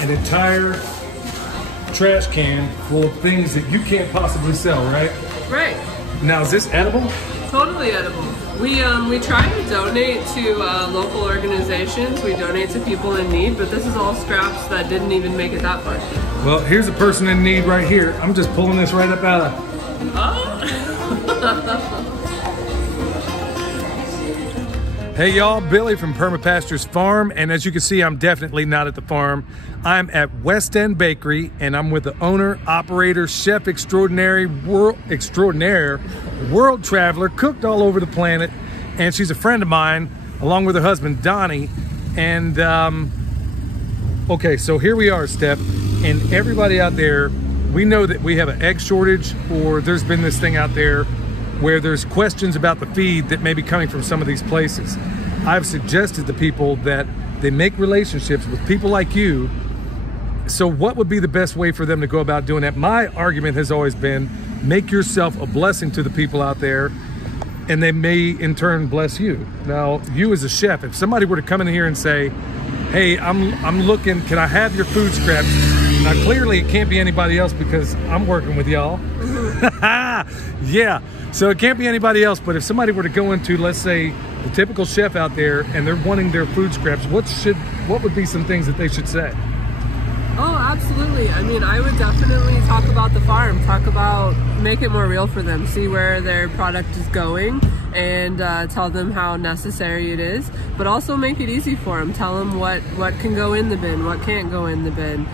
an entire trash can full of things that you can't possibly sell, right? Right. Now, is this edible? Totally edible. We try to donate to local organizations. We donate to people in need, but this is all scraps that didn't even make it that far. Well, here's a person in need right here. I'm just pulling this right up out of... Oh. Hey y'all, Billy from Perma Pastures Farm, and as you can see, I'm definitely not at the farm. I'm at West End Bakery, and I'm with the owner, operator, chef extraordinary, world traveler, cooked all over the planet, and she's a friend of mine, along with her husband, Donnie. And okay, so here we are, Steph, and everybody out there, we know that we have an egg shortage, or there's been this thing out there where there's questions about the feed that may be coming from some of these places. I've suggested to people that they make relationships with people like you. So what would be the best way for them to go about doing that? My argument has always been, make yourself a blessing to the people out there, and they may in turn bless you. Now, you as a chef, if somebody were to come in here and say, hey, I'm looking, can I have your food scraps? Now, clearly it can't be anybody else because I'm working with y'all. Yeah, so it can't be anybody else, but if somebody were to go into, let's say, the typical chef out there and they're wanting their food scraps, what would be some things that they should say? Oh, absolutely. I mean, I would definitely talk about the farm, make it more real for them, see where their product is going, and tell them how necessary it is, but also make it easy for them. Tell them what can go in the bin, what can't go in the bin,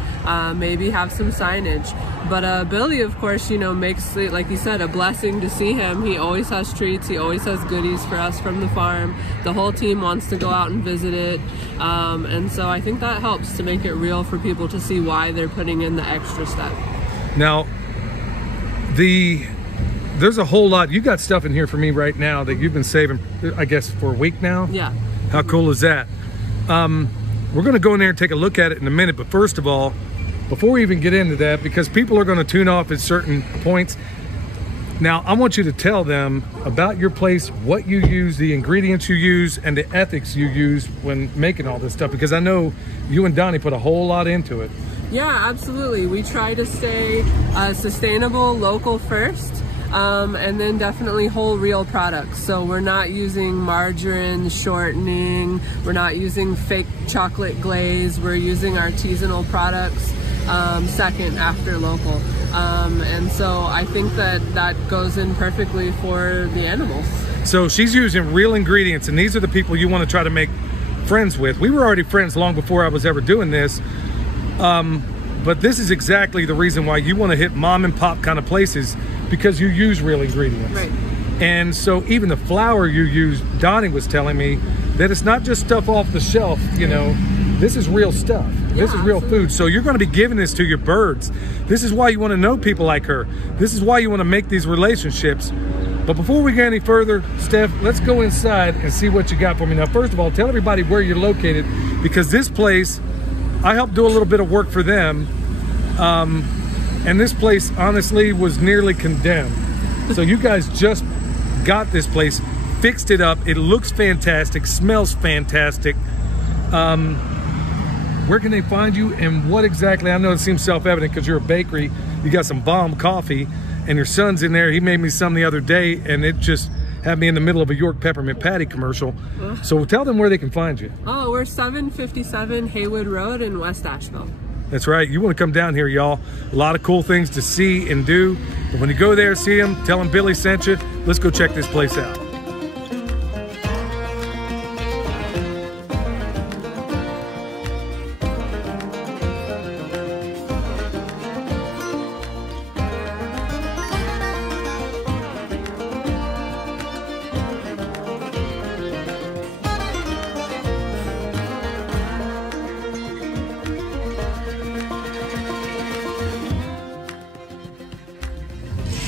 maybe have some signage. But Billy, of course, you know, makes it, like you said, a blessing to see him. He always has treats, he always has goodies for us from the farm. The whole team wants to go out and visit it, and so I think that helps to make it real for people to see why they're putting in the extra step. Now, there's a whole lot. You got stuff in here for me right now that you've been saving, I guess, for a week now? Yeah. How cool is that? We're going to go in there and take a look at it in a minute, but first of all, before we even get into that, because people are going to tune off at certain points, now I want you to tell them about your place, what you use, the ingredients you use, and the ethics you use when making all this stuff, because I know you and Donnie put a whole lot into it. Yeah, absolutely. We try to stay sustainable, local first, and then definitely whole real products. So we're not using margarine, shortening, we're not using fake chocolate glaze, we're using artisanal products second after local. And so I think that goes in perfectly for the animals. So she's using real ingredients, and these are the people you want to try to make friends with. We were already friends long before I was ever doing this. But this is exactly the reason why you want to hit mom and pop kind of places, because you use real ingredients. Right. And so even the flour you use, Donnie was telling me that it's not just stuff off the shelf, you know, this is real stuff. This is real food. So you're going to be giving this to your birds. This is why you want to know people like her. This is why you want to make these relationships. But before we get any further, Steph, let's go inside and see what you got for me. Now, first of all, tell everybody where you're located, because this place, I helped do a little bit of work for them, and this place honestly was nearly condemned. So you guys just got this place, fixed it up. It looks fantastic, smells fantastic. Where can they find you, and what exactly? I know it seems self-evident because you're a bakery, you got some bomb coffee, and your son's in there. He made me some the other day, and it just had me in the middle of a York peppermint patty commercial. So tell them where they can find you. Oh, we're 757 Haywood Road in West Asheville. That's right. You want to come down here, y'all. A lot of cool things to see and do. But when you go there, see them, tell them Billy sent you. Let's go check this place out.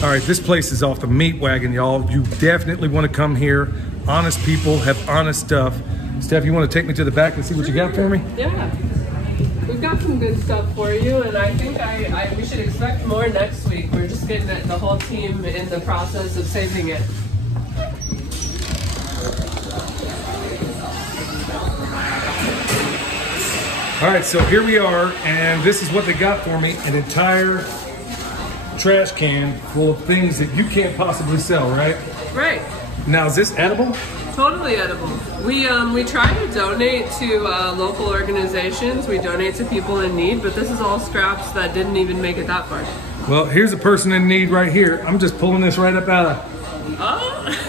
All right, this place is off the meat wagon, y'all. You definitely want to come here. Honest people have honest stuff. Steph, you want to take me to the back and see what you got for me? Yeah. We've got some good stuff for you, and I think we should expect more next week. We're just getting the whole team in the process of saving it. All right, so here we are, and this is what they got for me, an entire trash can full of things that you can't possibly sell, right? Right. Now, is this edible? Totally edible. We try to donate to local organizations. We donate to people in need, but this is all scraps that didn't even make it that far. Well, here's a person in need right here. I'm just pulling this right up out of... Oh!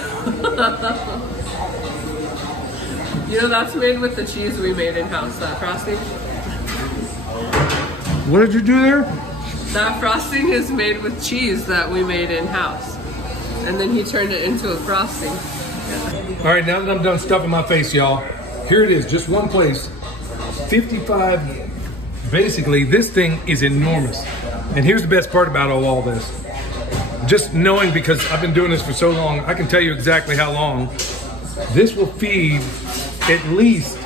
You know, that's made with the cheese we made in-house, that frosting. What did you do there? That frosting is made with cheese that we made in-house. And then he turned it into a frosting. All right, now that I'm done stuffing my face, y'all, here it is, just one place. 55, basically, this thing is enormous. And here's the best part about all this. Just knowing, because I've been doing this for so long, I can tell you exactly how long. This will feed at least,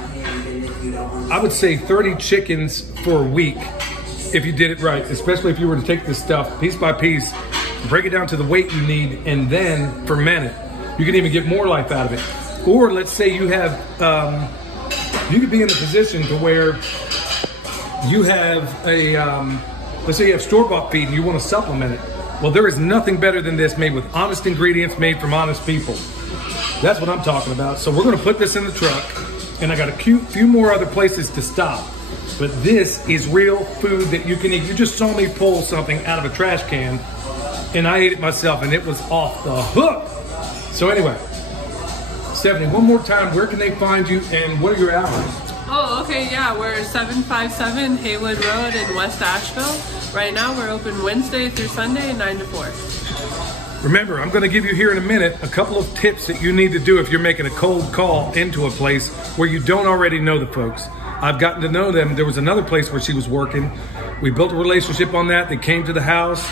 I would say 30 chickens for a week if you did it right, especially if you were to take this stuff piece by piece, break it down to the weight you need, and then ferment it. You can even get more life out of it. Or let's say you have, you could be in a position to where you have a, let's say you have store-bought feed and you want to supplement it. Well, there is nothing better than this, made with honest ingredients, made from honest people. That's what I'm talking about. So we're gonna put this in the truck, and I got a few more other places to stop. But this is real food that you can eat. You just saw me pull something out of a trash can, and I ate it myself, and it was off the hook. So anyway, Stephanie, one more time, where can they find you, and what are your hours? Oh, okay, yeah, we're 757 Haywood Road in West Asheville. Right now, we're open Wednesday through Sunday, 9 to 4. Remember, I'm going to give you here in a minute a couple of tips that you need to do if you're making a cold call into a place where you don't already know the folks. I've gotten to know them. There was another place where she was working. We built a relationship on that. They came to the house.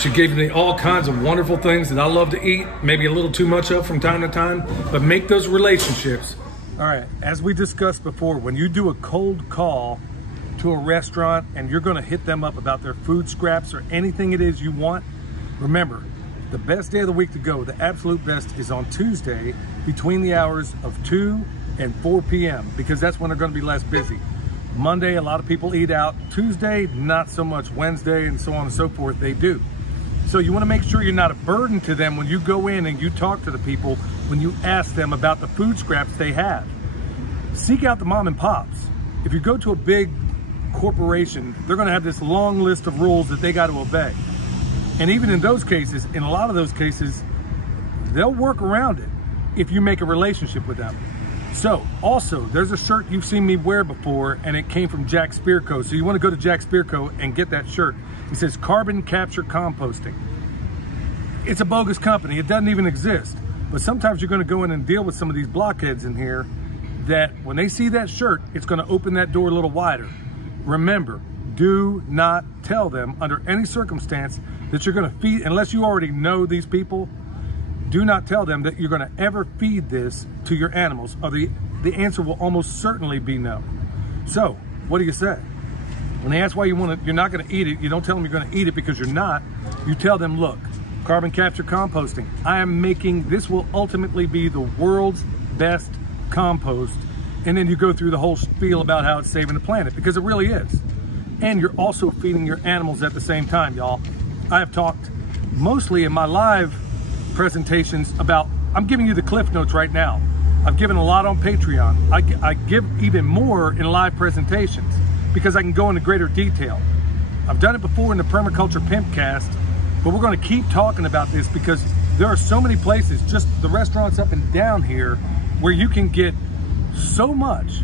She gave me all kinds of wonderful things that I love to eat, maybe a little too much of from time to time, but make those relationships. All right, as we discussed before, when you do a cold call to a restaurant and you're going to hit them up about their food scraps or anything it is you want, remember, the best day of the week to go, the absolute best, is on Tuesday between the hours of 2 and 4 p.m. because that's when they're going to be less busy. Monday, a lot of people eat out. Tuesday, not so much. Wednesday, and so on and so forth, they do. So you want to make sure you're not a burden to them when you go in and you talk to the people, when you ask them about the food scraps they have. Seek out the mom and pops. If you go to a big corporation, they're going to have this long list of rules that they got to obey. And even in those cases, in a lot of those cases, they'll work around it if you make a relationship with them. So also, there's a shirt you've seen me wear before, and it came from Jack Spearco. So you want to go to Jack Spearco and get that shirt. It says Carbon Capture Composting. It's a bogus company. It doesn't even exist. But sometimes you're going to go in and deal with some of these blockheads in here that when they see that shirt, it's going to open that door a little wider. Remember, do not tell them under any circumstance that you're going to feed, unless you already know these people, do not tell them that you're going to ever feed this to your animals, or the answer will almost certainly be no. So, what do you say? When they ask why you're not going to eat it, you don't tell them you're going to eat it because you're not. You tell them, look, carbon capture composting. I am making, this will ultimately be the world's best compost. And then you go through the whole spiel about how it's saving the planet, because it really is. And you're also feeding your animals at the same time, y'all. I have talked mostly in my live presentations about, I'm giving you the cliff notes right now. I've given a lot on Patreon. I give even more in live presentations because I can go into greater detail. I've done it before in the Permaculture Pimpcast, but we're going to keep talking about this because there are so many places, just the restaurants up and down here, where you can get so much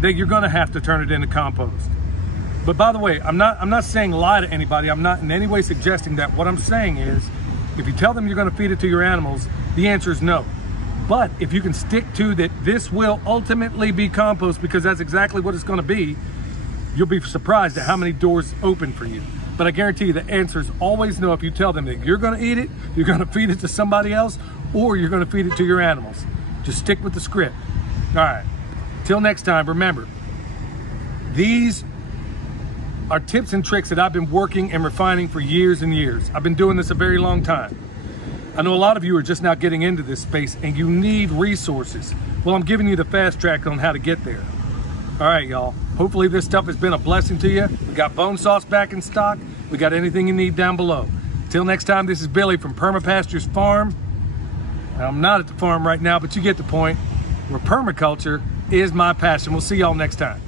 that you're going to have to turn it into compost. But by the way, I'm not saying lie to anybody. I'm not in any way suggesting that. What I'm saying is, if you tell them you're going to feed it to your animals, the answer is no. But if you can stick to that this will ultimately be compost, because that's exactly what it's going to be, you'll be surprised at how many doors open for you. But I guarantee you the answer is always no if you tell them that you're going to eat it, you're going to feed it to somebody else, or you're going to feed it to your animals. Just stick with the script. All right. Till next time, remember, these are tips and tricks that I've been working and refining for years and years. I've been doing this a very long time. I know a lot of you are just now getting into this space and you need resources. Well, I'm giving you the fast track on how to get there. All right, y'all. Hopefully this stuff has been a blessing to you. We got bone sauce back in stock. We got anything you need down below. Till next time, this is Billy from Perma Pastures Farm. I'm not at the farm right now, but you get the point. Where permaculture is my passion. We'll see y'all next time.